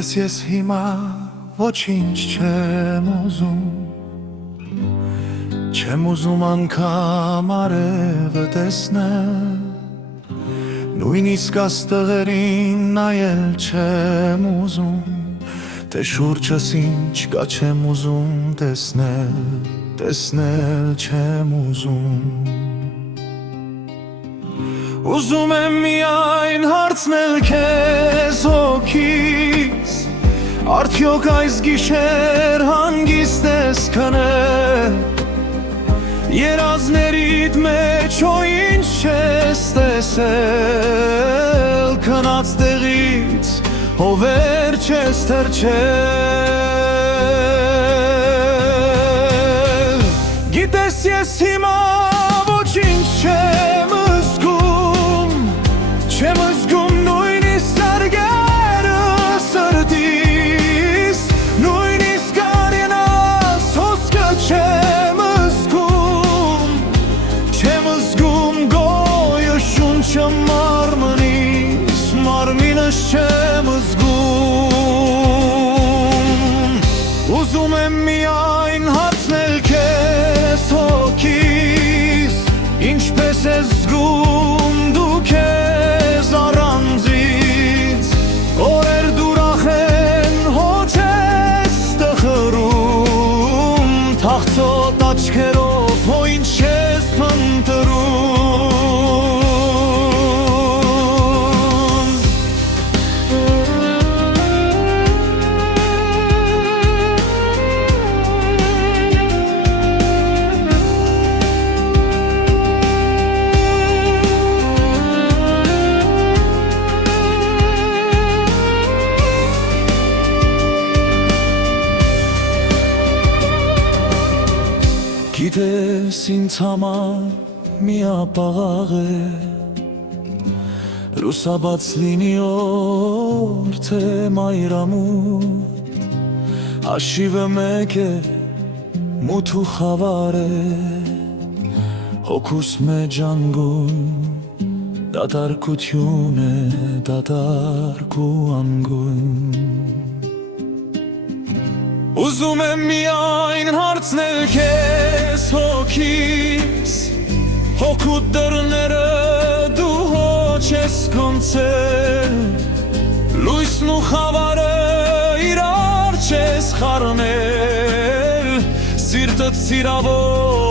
Գիտես ես հիմա ոչինչ չեմ ուզում Չեմ ուզում անգամ արևը տեսնել Նույնիսկ աստղերին նայել չեմ ուզում Թե շուրջս ինչ կա չեմ ուզում տեսնել Տեսնել չեմ ուզում Ուզում եմ միայն հարցնել քեզ հոգիս Արդյոք այս գիշեր հանգիստ ես քնել Երազներիդ մեջ ո ինչ չես տեսել Քնած տեղից հովեր չես թրջել Գիտես ես հիմա ոչինչ չեմ զգում Չեմ զգում նույնիսկ զարկերը սրտիս Նույնիսկ արյունս հոսքը չեմ զգում Չեմ զգում գոյը շունչը մարմնիս Մարմինս չեմ զգում Ուզում եմ միայն հարցնել քեզ հոգիս Ինչպես ես զգում դու քեզ առանձից Օրեր դուրախ են հոչ ես տխրում Թախծոտ աչքերով հո ինչ ես փնտրում Գիտես ինձ համար միապաղաղ է Լուսաբաց լինի օր թե մայրամուտ Հաշիվը մեկ է մութ ու խավար է Հոգուս մեջ անգուն դատարկություն է դատարկ ու անգուն Ուզում եմ միայն հարցնել քեզ հոգիս Հոգուտ դռները դու հոչ ես կոնցել Լույսն ու խավարը իրար չես խառնել Սիրտդ սիրավոր